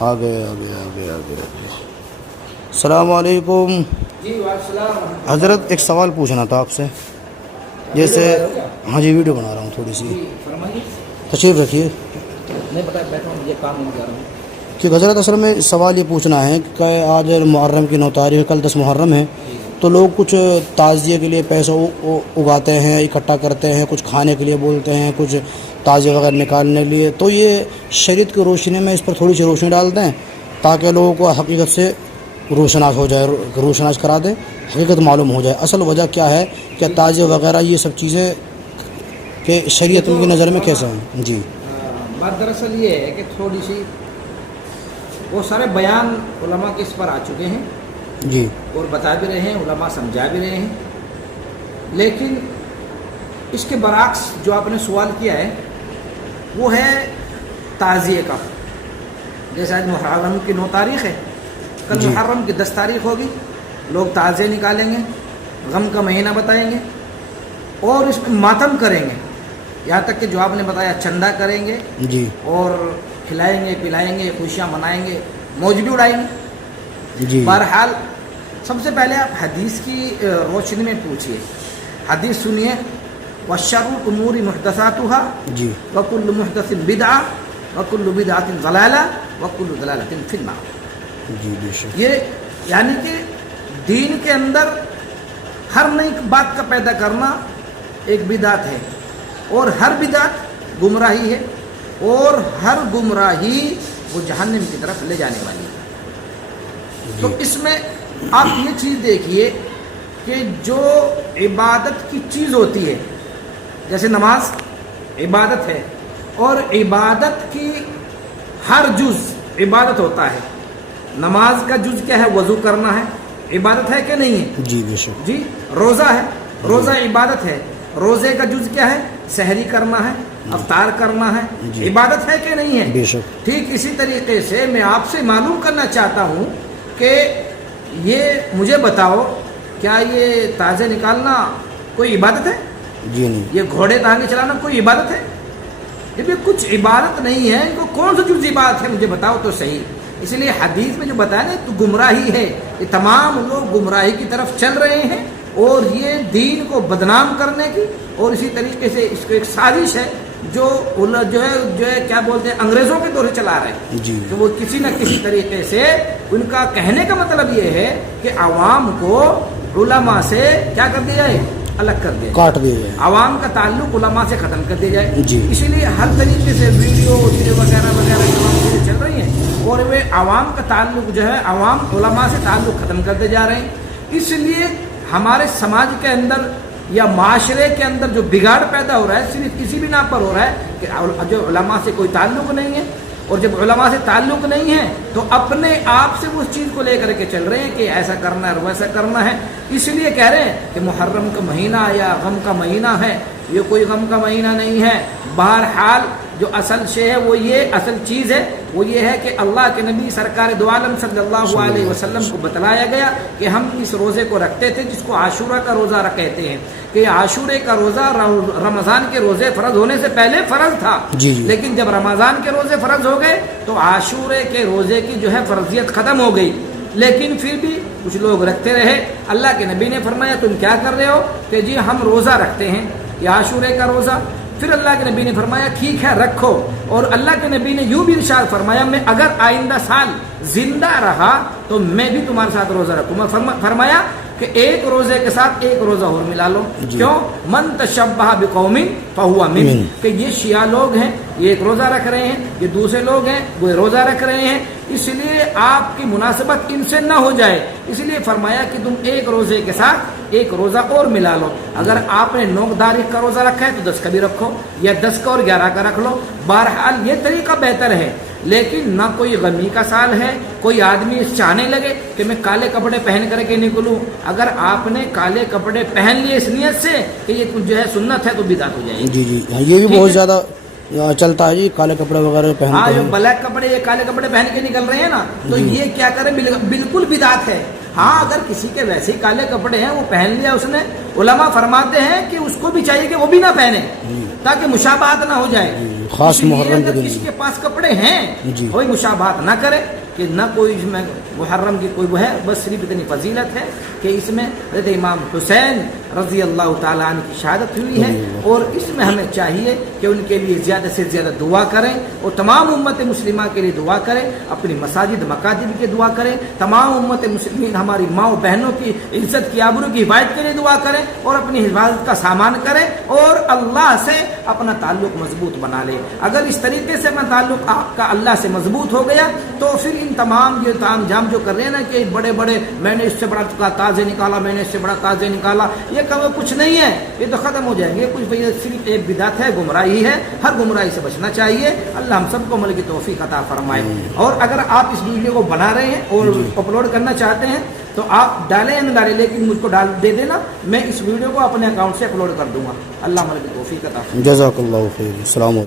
آ گئے السلام علیکم حضرت، ایک سوال پوچھنا تھا آپ سے. جیسے ہاں جی، ویڈیو بنا رہا ہوں تھوڑی سی. تشریف رکھیے. کہ حضرت اصل میں سوال یہ پوچھنا ہے کہ آج محرم کی 9 تاریخ، کل 10 محرم ہے، تو لوگ کچھ تعزیے کے لیے پیسہ اگاتے ہیں، اکٹھا کرتے ہیں، کچھ کھانے کے لیے بولتے ہیں، کچھ تعزیے وغیرہ نکالنے کے لیے. تو یہ شریعت کی روشنی میں اس پر تھوڑی سی روشنی ڈال دیں تاکہ لوگوں کو حقیقت سے روشناس ہو جائے، روشناس کرا دیں، حقیقت معلوم ہو جائے. اصل وجہ کیا ہے کہ تعزیے وغیرہ یہ سب چیزیں کہ شریعت کی نظر میں کیسے ہیں؟ جی بات دراصل یہ ہے کہ تھوڑی سی وہ سارے بیان علماء کے اس پر آ چکے ہیں جی، اور بتا بھی رہے ہیں، علماء سمجھا بھی رہے ہیں. لیکن اس کے برعکس جو آپ نے سوال کیا ہے وہ ہے تعزیے کا. جیسے آج محرم کی 9 تاریخ ہے، کل جی. محرم کی 10 تاریخ ہوگی. لوگ تعزیے نکالیں گے، غم کا مہینہ بتائیں گے اور اس کو ماتم کریں گے. یہاں تک کہ جو آپ نے بتایا چندہ کریں گے جی، اور کھلائیں گے، پلائیں گے، خوشیاں منائیں گے، موج بھی اڑائیں گے. جی. بہرحال سب سے پہلے آپ حدیث کی روشنی میں پوچھیے. حدیث سنیے، وَشَرُّ الْأُمُورِ مُحْدَثَاتُهَا جی، وَكُلُّ مُحْدَثٍ بِدْعَةٍ وَكُلُّ بِدْعَةٍ ضَلَالَةٍ وَكُلُّ ضَلَالَةٍ فِي النَّارِ. جی بے شک. یہ یعنی کہ دین کے اندر ہر نئی بات کا پیدا کرنا ایک بدعت ہے، اور ہر بدعت گمراہی ہے، اور ہر گمراہی وہ جہنم کی طرف لے جانے والی ہے. تو اس میں آپ یہ چیز دیکھیے کہ جو عبادت کی چیز ہوتی ہے، جیسے نماز عبادت ہے، اور عبادت کی ہر جز عبادت ہوتا ہے. نماز کا جز کیا ہے؟ وضو کرنا ہے، عبادت ہے کہ نہیں ہے؟ جی بے شک. جی. روزہ ہے، روزہ عبادت ہے. روزے کا جز کیا ہے؟ سحری کرنا ہے، افطار کرنا ہے، جی. عبادت ہے کہ نہیں ہے؟ بے شک. ٹھیک اسی طریقے سے میں آپ سے معلوم کرنا چاہتا ہوں کہ یہ مجھے بتاؤ، کیا یہ تازے نکالنا کوئی عبادت ہے؟ جی نہیں. یہ گھوڑے تانگے چلانا کوئی عبادت ہے؟ یہ کچھ عبادت نہیں ہے. ان کو کون سا جز عبادت ہے مجھے بتاؤ تو صحیح. اس لیے حدیث میں جو بتایا نا تو گمراہی ہے. یہ تمام لوگ گمراہی کی طرف چل رہے ہیں، اور یہ دین کو بدنام کرنے کی، اور اسی طریقے سے اس کو ایک سازش ہے جو ہے کیا بولتے ہیں، انگریزوں کے دور سے چلا رہے ہیں. جی. تو وہ کسی نہ کسی طریقے سے ان کا کہنے کا مطلب یہ ہے کہ عوام کو علماء سے کیا کر دیا جائے؟ الگ کر دیا، کاٹ دیا جائے. عوام کا تعلق علماء سے ختم کر دیا جائے. جی. اسی لیے ہر طریقے سے ویڈیو وغیرہ وغیرہ تمام چیزیں چل رہی ہیں، اور وہ عوام کا تعلق جو ہے، عوام علماء سے تعلق ختم کرتے جا رہے ہیں. اس لیے ہمارے سماج کے اندر یا معاشرے کے اندر جو بگاڑ پیدا ہو رہا ہے صرف اسی بنا پر ہو رہا ہے کہ جو علماء سے کوئی تعلق نہیں ہے، اور جب علماء سے تعلق نہیں ہے تو اپنے آپ سے وہ اس چیز کو لے کر کے چل رہے ہیں کہ ایسا کرنا ہے ویسا کرنا ہے. اس لیے کہہ رہے ہیں کہ محرم کا مہینہ یا غم کا مہینہ ہے. یہ کوئی غم کا مہینہ نہیں ہے. بہرحال جو اصل شے ہے وہ یہ اصل چیز ہے وہ یہ ہے کہ اللہ کے نبی سرکار دو عالم صلی اللہ علیہ وسلم کو بتلایا گیا کہ ہم اس روزے کو رکھتے تھے جس کو عاشورہ کا روزہ کہتے ہیں، کہ عاشورے کا روزہ رمضان کے روزے فرض ہونے سے پہلے فرض تھا. جی. لیکن جب رمضان کے روزے فرض ہو گئے تو عاشورے کے روزے کی جو ہے فرضیت ختم ہو گئی. لیکن پھر بھی کچھ لوگ رکھتے رہے. اللہ کے نبی نے فرمایا تم کیا کر رہے ہو؟ کہ جی ہم روزہ رکھتے ہیں، یہ عاشورے کا روزہ. پھر اللہ کے نبی نے فرمایا ٹھیک ہے رکھو. اور اللہ کے نبی نے یوں بھی ارشاد فرمایا میں اگر آئندہ سال زندہ رہا تو میں بھی تمہارے ساتھ روزہ رکھوں گا. فرمایا کہ ایک روزے کے ساتھ ایک روزہ اور ملا لو. کیوں؟ من تشبہ بقوم فہو منہم، کہ یہ شیعہ لوگ ہیں یہ ایک روزہ رکھ رہے ہیں، یہ دوسرے لوگ ہیں وہ روزہ رکھ رہے ہیں، اس لیے آپ کی مناسبت ان سے نہ ہو جائے. اس لیے فرمایا کہ تم ایک روزے کے ساتھ ایک روزہ اور ملا لو. اگر آپ نے 9 تاریخ کا روزہ رکھا ہے تو 10 کا بھی رکھو، یا 10 کا اور 11 کا رکھ لو. بہرحال یہ طریقہ بہتر ہے. لیکن نہ کوئی غمی کا سال ہے، کوئی آدمی چاہنے لگے کہ میں کالے کپڑے پہن کر کے نکلوں. اگر آپ نے کالے کپڑے پہن لیے اس نیت سے کہ یہ جو ہے سنت ہے تو بدعت ہو جائے گی. جی جی یہ بھی بہت زیادہ چلتا ہے جی، کالے کپڑے وغیرہ پہنتے ہیں. ہاں جو بلیک کپڑے یہ کالے کپڑے پہن کے نکل رہے ہیں نا تو یہ کیا کریں، بالکل بدعت ہے. ہاں اگر کسی کے ویسے ہی کالے کپڑے ہیں وہ پہن لیا اس نے، علماء فرماتے ہیں کہ اس کو بھی چاہیے کہ وہ بھی نہ پہنے. تاکہ مشابہت نہ ہو جائے. خاص محرم کے دن کسی کے پاس کپڑے ہیں جی کوئی مشابہت نہ کرے کہ نہ کوئی اس میں محرم کی کوئی وہ ہے, بس صرف اتنی فضیلت ہے کہ اس میں حضرت امام حسین رضی اللہ تعالیٰ عنہ کی شہادت ہوئی ہے, اور اس میں ہمیں چاہیے کہ ان کے لیے زیادہ سے زیادہ دعا کریں, اور تمام امت مسلمہ کے لیے دعا کریں, اپنی مساجد مکاتب کی دعا کریں, تمام امت مسلمین ہماری ماں بہنوں کی عزت کی آبرو کی حفاظت کے لیے دعا کریں, اور اپنی حفاظت کا سامان کریں, اور اللہ سے اپنا تعلق مضبوط بنا لیں. اگر اس طریقے سے اپنا تعلق آپ کا اللہ سے مضبوط ہو گیا تو پھر ان تمام یہ تام جام جو کر رہے ہیں نا کہ بڑے بڑے میں نے اس سے بڑا تازے نکالا, میں نے اس سے بڑا تازے نکالا, یہ کچھ نہیں ہے, یہ تو ختم ہو جائیں گے. کچھ صرف ایک بدعت ہے, گمراہی ہے, ہر گمراہی سے بچنا چاہیے. اللہ ہم سب کو عمل کی توفیق عطا فرمائے. اور اگر آپ اس ویڈیو کو بنا رہے ہیں اور اپلوڈ کرنا چاہتے ہیں تو آپ ڈالیں یا نہ ڈالیں, لیکن مجھ کو دے دینا, میں اس ویڈیو کو اپنے اکاؤنٹ سے اپلوڈ کر دوں گا. اللہ عمل کی توفیق عطا فرمائے. جزاک اللہ خیر. السلام علیکم.